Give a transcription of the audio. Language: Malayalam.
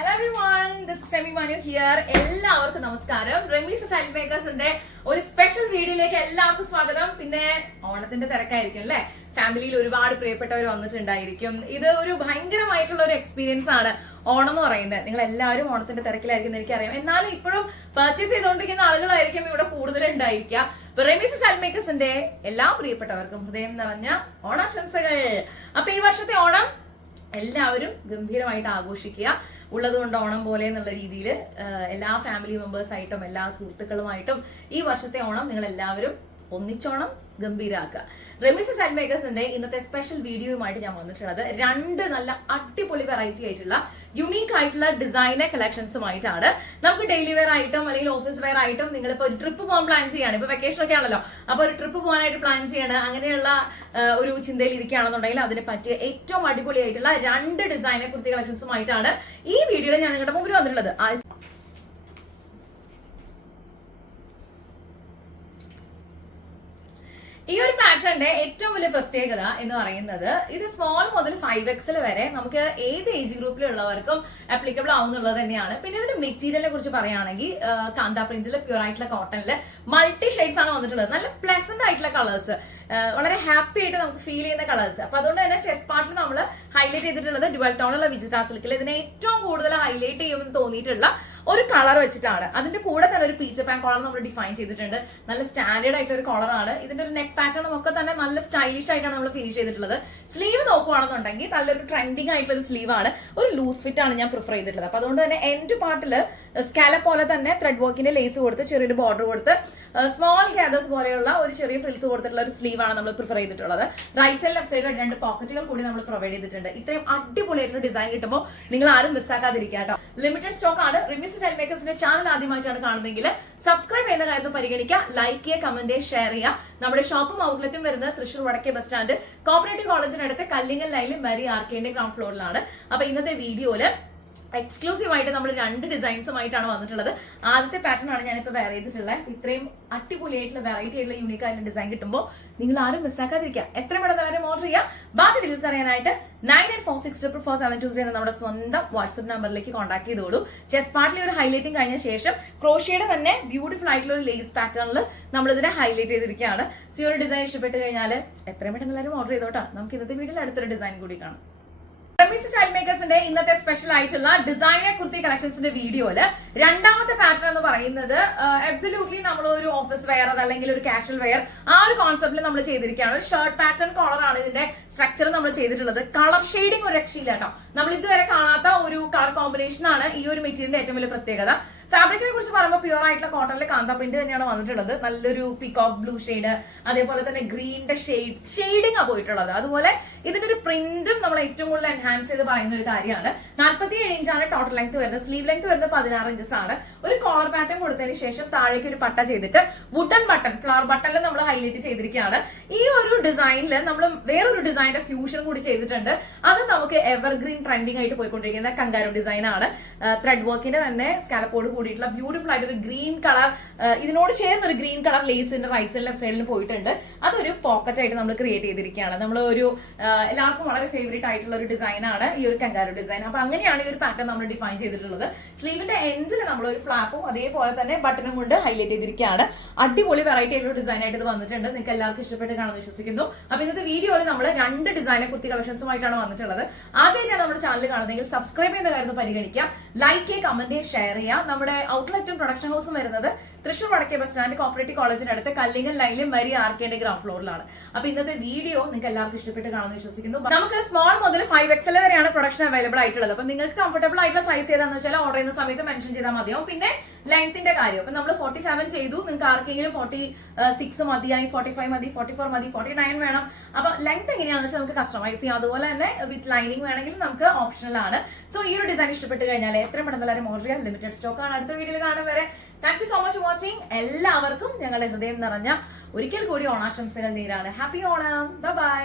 Hello everyone this Remi Manu here എല്ലാവർക്കും നമസ്കാരം. റമീസ് ചൈൽഡ് മേക്കേഴ്സിന്റെ ഒരു സ്പെഷ്യൽ വീഡിയോയിലേക്ക് എല്ലാവർക്കും സ്വാഗതം. പിന്നെ ഓണത്തിന്റെ തിരക്കായിരിക്കും അല്ലേ? ഫാമിലിയിൽ ഒരുപാട് പ്രിയപ്പെട്ടവർ വന്നിട്ടുണ്ടായിരിക്കും. ഇത് ഒരു ഭയങ്കരമായിട്ടുള്ള ഒരു എക്സ്പീരിയൻസ് ആണ് ഓണം എന്ന് പറയുന്നത്. നിങ്ങൾ എല്ലാവരും ഓണത്തിന്റെ തിരക്കിലായിരിക്കും എനിക്കറിയാം. എന്നാലും ഇപ്പോഴും പർച്ചേസ് ചെയ്തുകൊണ്ടിരിക്കുന്ന ആളുകളായിരിക്കും ഇവിടെ കൂടുതൽ ഉണ്ടായിരിക്കുക റമീസ് ചൈൽഡ് എല്ലാ പ്രിയപ്പെട്ടവർക്കും ഹൃദയം നിറഞ്ഞ ഓണാശംസകൾ. അപ്പൊ ഈ വർഷത്തെ ഓണം എല്ലാവരും ഗംഭീരമായിട്ട് ആഘോഷിക്കുക. ഉള്ളത് കൊണ്ട് ഓണം പോലെ എന്നുള്ള രീതിയിൽ എല്ലാ ഫാമിലി മെമ്പേഴ്സായിട്ടും എല്ലാ സുഹൃത്തുക്കളുമായിട്ടും ഈ വർഷത്തെ ഓണം നിങ്ങൾ എല്ലാവരും ഒന്നിച്ചോണം ഗംഭീരാക്കുക. റെമിസ് സൈഡ് മേക്കേഴ്സിന്റെ ഇന്നത്തെ സ്പെഷ്യൽ വീഡിയോയുമായിട്ട് ഞാൻ വന്നിട്ടുള്ളത് രണ്ട് നല്ല അടിപൊളി വെറൈറ്റി ആയിട്ടുള്ള യുണീക്ക് ആയിട്ടുള്ള ഡിസൈനർ കളക്ഷൻസുമായിട്ടാണ് നമുക്ക് ഡെയിലി വെയർ ആയിട്ടും അല്ലെങ്കിൽ ഓഫീസ് വെയർ ആയിട്ടും നിങ്ങളിപ്പോൾ ഒരു ട്രിപ്പ് പോകാൻ പ്ലാൻ ചെയ്യാണ് ഇപ്പൊ വെക്കേഷൻ ഒക്കെ ആണല്ലോ. അപ്പോൾ ഒരു ട്രിപ്പ് പോകാനായിട്ട് പ്ലാൻ ചെയ്യാണ്. അങ്ങനെയുള്ള ഒരു ചിന്തയിൽ ഇരിക്കുകയാണെന്നുണ്ടെങ്കിൽ അതിന് പറ്റിയ ഏറ്റവും അടിപൊളിയായിട്ടുള്ള രണ്ട് ഡിസൈനർ കുർത്തി കളക്ഷൻസുമായിട്ടാണ് ഈ വീഡിയോയിൽ ഞാൻ നിങ്ങളുടെ മുമ്പിൽ വന്നിട്ടുള്ളത് ആ- ഈ പാറ്റേണിന്റെ ഏറ്റവും വലിയ പ്രത്യേകത എന്ന് പറയുന്നത് ഇത് സ്മോൾ മുതൽ ഫൈവ് എക്സൽ വരെ നമുക്ക് ഏത് ഏജ് ഗ്രൂപ്പിലുള്ളവർക്കും അപ്ലിക്കബിൾ ആവുന്നുള്ളത് തന്നെയാണ്. പിന്നെ ഇതിന്റെ മെറ്റീരിയലിനെ കുറിച്ച് പറയുകയാണെങ്കിൽ കാന്ത പ്രിന്റിൽ പ്യൂർ ആയിട്ടുള്ള കോട്ടണിൽ മൾട്ടി ഷെയ്ഡ്സ് ആണ് വന്നിട്ടുള്ളത്. നല്ല പ്ലസന്റ് ആയിട്ടുള്ള കളേഴ്സ് വളരെ ഹാപ്പി ആയിട്ട് നമുക്ക് ഫീൽ ചെയ്യുന്ന കളേഴ്സ് അപ്പൊ അതുകൊണ്ട് തന്നെ ചെസ് പാർട്ടിൽ നമ്മൾ ഹൈലൈറ്റ് ചെയ്തിട്ടുള്ളത് ഡുവൽ ടോണുള്ള വിജിത ഇതിനെ ഏറ്റവും കൂടുതൽ ഹൈലൈറ്റ് ചെയ്യുമെന്ന് തോന്നിയിട്ടുള്ള ഒരു കളർ വെച്ചിട്ടാണ്. അതിന്റെ കൂടെ തന്നെ ഒരു പീച്ചർ പാൻ കോളർ നമ്മൾ ഡിഫൈൻ ചെയ്തിട്ടുണ്ട്. നല്ല സ്റ്റാൻഡേർഡ് ആയിട്ടുള്ള ഒരു കോളറാണ് ഇതിന്റെ ഒരു നെക്ക് പാറ്റേണും ഒക്കെ തന്നെ നല്ല സ്റ്റൈലിഷ് ആയിട്ടാണ് നമ്മൾ ഫിനിഷ് ചെയ്തിട്ടുള്ളത്. സ്ലീവ് നോക്കുകയാണെന്നുണ്ടെങ്കിൽ നല്ലൊരു ട്രെൻഡിങ് ആയിട്ടുള്ള ഒരു സ്ലീവാണ് ഒരു ലൂസ് ഫിറ്റ് ആണ് ഞാൻ പ്രിഫർ ചെയ്തിട്ടുള്ളത്. അപ്പൊ അതുകൊണ്ട് തന്നെ എൻഡ് പാർട്ടിൽ സ്കാല പോലെ തന്നെ ത്രെഡ് വർക്കിന്റെ ലേസ് കൊടുത്ത് ചെറിയൊരു ബോർഡർ കൊടുത്ത് സ്മോൾ ഗ്യാദേഴ്സ് പോലെയുള്ള ഒരു ചെറിയ ഫ്രിൽസ് കൊടുത്തിട്ടുള്ള ഒരു സ്ലീവ് ആണ് നമ്മൾ പ്രിഫർ ചെയ്തിട്ടുള്ളത്. റൈറ്റ് സൈഡ് ലെഫ്റ്റ് സൈഡ് രണ്ട് പോക്കറ്റുകൾ കൂടി നമ്മൾ പ്രൊവൈഡ് ചെയ്തിട്ടുണ്ട്. ഇത്രയും അടിപൊളിയായിട്ടുള്ള ഡിസൈൻ കിട്ടുമ്പോൾ നിങ്ങൾ ആരും മിസ്സാക്കാതിരിക്കുക കേട്ടോ. ലിമിറ്റഡ് സ്റ്റോക്ക് ആണ്. റിമിസ് ടൈൽ മേക്കേഴ്സിന്റെ ചാനൽ ആദ്യമായിട്ടാണ് കാണുന്നതെങ്കിൽ സബ്സ്ക്രൈബ് ചെയ്യുന്ന കാര്യം പരിഗണിക്കുക. ലൈക്ക് ചെയ്യുക കമന്റ് ചെയ്യുക ഷെയർ ചെയ്യുക. നമ്മുടെ ഷോപ്പും ഔട്ട്ലെറ്റും വരുന്നത് തൃശ്ശൂർ വടക്കേ ബസ് സ്റ്റാൻഡ് കോപ്പറേറ്റീവ് കോളേജിനടുത്ത് കല്ലിങ്ങൽ ലൈനിൽ മരി ആർക്കേണ്ടി ഗ്രൗണ്ട് ഫ്ലോറിലാണ് അപ്പൊ ഇന്നത്തെ വീഡിയോയിൽ എക്സ്ക്ലൂസീവ് ആയിട്ട് നമ്മൾ രണ്ട് ഡിസൈൻസുമായിട്ടാണ് വന്നിട്ടുള്ളത്. ആദ്യത്തെ പാറ്റേൺ ആണ് ഞാനിപ്പോൾ വെയർ ചെയ്തിട്ടുള്ളത് ഇത്രയും അടിപൊളിയായിട്ടുള്ള വെറൈറ്റി ആയിട്ടുള്ള യൂണിക് ആയിട്ടുള്ള ഡിസൈൻ കിട്ടുമ്പോൾ നിങ്ങൾ ആരും മിസ്സാക്കാതിരിക്കുക എത്ര പെട്ടെന്ന് ആരും ഓർഡർ ചെയ്യുക. ബാക്കി ഡീറ്റെയിൽസ് അറിയാനായിട്ട് nine eight four six triple four seven two three എന്ന നമ്മുടെ സ്വന്തം വാട്സ്ആപ്പ് നമ്പറിലേക്ക് കോൺടാക്ട് ചെയ്തോളൂ. ചെസ്റ്റ് പാർട്ടിൽ ഒരു ഹൈലൈറ്റിംഗ് കഴിഞ്ഞ ശേഷം ക്രോഷ്യയുടെ തന്നെ ബ്യൂട്ടിഫുൾ ആയിട്ടുള്ള ഒരു ലേസ് പാറ്റേണിൽ നമ്മൾ ഇതിനെ ഹൈലൈറ്റ് ചെയ്തിരിക്കുകയാണ്. സി ഒരു ഡിസൈൻ ഇഷ്ടപ്പെട്ട് കഴിഞ്ഞാൽ എത്രയും പെട്ടെന്ന് എല്ലാവരും ഓർഡർ ചെയ്തോട്ടോ. നമുക്ക് ഇന്നത്തെ വീഡിയോയിൽ അടുത്തൊരു ഡിസൈൻ കൂടി കാണാം. ഇന്നത്തെ സ്പെഷ്യൽ ആയിട്ടുള്ള ഡിസൈനർ കുർത്തി കളക്ഷൻസിന്റെ വീഡിയോയിൽ രണ്ടാമത്തെ പാറ്റേൺ എന്ന് പറയുന്നത് അബ്സല്യൂട്ട്ലി നമ്മൾ ഒരു ഓഫീസ് വെയർ അതല്ലെങ്കിൽ ഒരു കാഷ്വൽ വെയർ ആ ഒരു കോൺസെപ്റ്റിൽ നമ്മൾ ചെയ്തിരിക്കുകയാണ്. ഒരു ഷർട്ട് പാറ്റേൺ കോളർ ആണ് ഇതിന്റെ സ്ട്രക്ചർ നമ്മൾ ചെയ്തിട്ടുള്ളത്. കളർ ഷെയ്ഡിങ് ഒരു രക്ഷയില്ല കേട്ടോ. നമ്മൾ ഇതുവരെ കാണാത്ത ഒരു കളർ കോമ്പിനേഷൻ ആണ് ഈ ഒരു മെറ്റീരിയലിന്റെ ഏറ്റവും വലിയ പ്രത്യേകത. ഫാബ്രിക്കിനെ കുറിച്ച് പറയുമ്പോൾ പ്യുവർ ആയിട്ടുള്ള കോട്ടണിലെ കാന്ത പ്രിന്റ് തന്നെയാണ് വന്നിട്ടുള്ളത്. നല്ലൊരു പിക്കോക്ക് ബ്ലൂ ഷെയ്ഡ് അതേപോലെ തന്നെ ഗ്രീനിന്റെ ഷെയ്ഡ്സ് ഷെയ്ഡിംഗ് ആ പോയിട്ടുള്ളത്. അതുപോലെ ഇതിന്റെ ഒരു പ്രിന്റും നമ്മൾ ഏറ്റവും കൂടുതൽ എൻഹാൻസ് ചെയ്ത് പറയുന്ന ഒരു കാര്യമാണ്. നാൽപ്പത്തി ഏഴ് ഇഞ്ചാണ് ടോട്ടൽ ലെങ്ത് വരുന്നത്. സ്ലീവ് ലെങ്ത് വരുന്നത് പതിനാറ് ഇഞ്ചസ് ആണ്. ഒരു കോളർ പാറ്റേൺ കൊടുത്തതിന് ശേഷം താഴേക്ക് ഒരു പട്ട ചെയ്തിട്ട് വുഡൻ ബട്ടൺ ഫ്ലവർ ബട്ടണിൽ നമ്മൾ ഹൈലൈറ്റ് ചെയ്തിരിക്കുകയാണ്. ഈ ഒരു ഡിസൈനിൽ നമ്മൾ വേറൊരു ഡിസൈനിന്റെ ഫ്യൂഷൻ കൂടി ചെയ്തിട്ടുണ്ട്. അത് നമുക്ക് എവർഗ്രീൻ ട്രെൻഡിങ് ആയിട്ട് പോയിക്കൊണ്ടിരിക്കുന്ന കങ്കാരോ ഡിസൈൻ ആണ്. ത്രെഡ് വർക്കിന്റെ തന്നെ സ്കാലപ്പോട് കൂടിയിട്ടുള്ള ബ്യൂട്ടിഫുൾ ആയിട്ട് ഒരു ഗ്രീൻ കളർ ഇതിനോട് ചേർന്ന് ഒരു ഗ്രീൻ കളർ ലേസിന്റെ റൈറ്റ് സൈഡ് ലെഫ്റ്റ് സൈഡിൽ പോയിട്ടുണ്ട്. അതൊരു പോക്കറ്റ് ആയിട്ട് നമ്മൾ ക്രിയേറ്റ് ചെയ്തിരിക്കുകയാണ്. നമ്മൾ ഒരു എല്ലാവർക്കും വളരെ ഫേവറേറ്റ് ആയിട്ടുള്ള ഒരു ഡിസൈൻ ആണ് ഈ ഒരു കങ്കാരു ഡിസൈൻ അപ്പൊ അങ്ങനെയാണ് ഈ ഒരു പാറ്റേൺ നമ്മൾ ഡിഫൈൻ ചെയ്തിട്ടുള്ളത്. സ്ലീവിന്റെ എൻഡിൽ നമ്മൾ ഒരു ഫ്ലാപ്പും അതേപോലെ തന്നെ ബട്ടണും കൊണ്ട് ഹൈലൈറ്റ് ചെയ്തിരിക്കുകയാണ്. അടിപൊളി വെറൈറ്റി ആയിട്ടുള്ള ഡിസൈൻ ആയിട്ട് ഇത് വന്നിട്ടുണ്ട്. നിങ്ങൾക്ക് എല്ലാവർക്കും ഇഷ്ടപ്പെട്ട് കാണുമെന്ന് വിശ്വസിക്കുന്നു. അപ്പൊ ഇന്നത്തെ വീഡിയോയിൽ നമ്മൾ രണ്ട് ഡിസൈനെ കുർത്തി കളക്ഷൻസുമായിട്ടാണ് വന്നിട്ടുള്ളത്. ആദ്യമായിട്ടാണ് നമ്മുടെ ചാനൽ കാണുന്നതെങ്കിൽ സബ്സ്ക്രൈബ് ചെയ്യുന്ന കാര്യം പരിഗണിക്കാം ലൈക്ക് ചെയ്യുക കമന്റ് ചെയ്യുക ഷെയർ ചെയ്യാം നമ്മുടെ ഔട്ട്ലെറ്റും പ്രൊഡക്ഷൻ ഹൗസും വരുന്നത് തൃശൂർ വടക്കേ ബസ് സ്റ്റാൻഡ് കോപ്പറേറ്റീവ് കോളേജിന്റെ അടുത്ത് കല്ലിങ്ങൽ ലൈനിലും മരി കെ ഗ്രൗണ്ട് ഫ്ലോറിലാണ് അപ്പൊ ഇന്നത്തെ വീഡിയോ നിങ്ങൾക്ക് എല്ലാവർക്കും ഇഷ്ടപ്പെട്ട് കാണുമെന്ന് വിശ്വസിക്കുന്നു. നമുക്ക് സ്മോൾ മുതൽ ഫൈവ് എക്സൽ വരെയാണ് പ്രൊഡക്ഷൻ അവൈലബിൾ ആയിട്ടുള്ളത്. അപ്പൊ നിങ്ങൾക്ക് കംഫർട്ടബിൾ ആയിട്ടുള്ള സൈസ് ഏതാണെന്ന് വെച്ചാൽ ഓർഡർ ചെയ്യുന്ന സമയത്ത് മെൻഷൻ ചെയ്താൽ മതിയാവും. പിന്നെ ലെങ്ത്തിന്റെ കാര്യം. അപ്പൊ നമ്മൾ ഫോർട്ടി സെവൻ ചെയ്തു. നിങ്ങൾക്ക് ആർക്കെങ്കിലും ഫോർട്ടി സിക്സ് മതിയായി ഫോർട്ടി ഫൈവ് മതി ഫോർട്ടി ഫോർ മതി ഫോർട്ടി നയൻ വേണം. അപ്പൊ ലെങ്ത് എങ്ങനെയാണെന്ന് വെച്ചാൽ നമുക്ക് കസ്റ്റമൈസ് ചെയ്യാം. അതുപോലെ തന്നെ വിത്ത് ലൈനിങ് വേണമെങ്കിൽ നമുക്ക് ഓപ്ഷണൽ ആണ്. സോ ഈ ഒരു ഡിസൈൻ ഇഷ്ടപ്പെട്ട് കഴിഞ്ഞാൽ എത്രയും പെട്ടെന്ന് എല്ലാവരും ഓർഡർ ലിമിറ്റഡ് സ്റ്റോക്ക് ആണ്. അടുത്ത വീഡിയോയിൽ കാണും വരെ. Thank you so much watching എല്ലാവർക്കും ഞങ്ങളുടെ ഹൃദയം നിറഞ്ഞ ഒരിക്കൽ കൂടി ഓണാശംസകൾ നേരാണ്. Happy Onam by